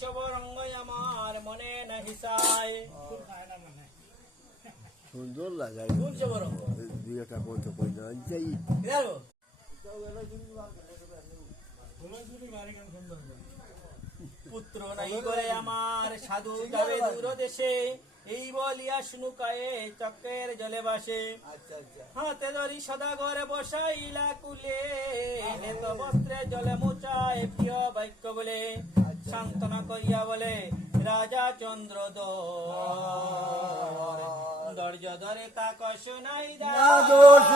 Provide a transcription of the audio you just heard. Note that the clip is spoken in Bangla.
সব রঙ্গ আমার মনে নাহি চায়। সুন্দর লাগে কোন সব রঙ্গ? দুই একটা কইতে কই না যাই জানো? পুত্র নাই করে আমার সাধু যাবে দূর দেশে, এই বলিয়া শুনুকায়ে চক্রের জলে বাসে। হাতে ধরি সদা ঘরে বসাইলা কুলে, হেত বস্ত্রে জলে মোচায় প্রিয় বাক্য বলে। সান্ত্বনা করিয়া বলে রাজা চন্দ্র ধৈর্য ধরে তা কষ্ট নাই দোষ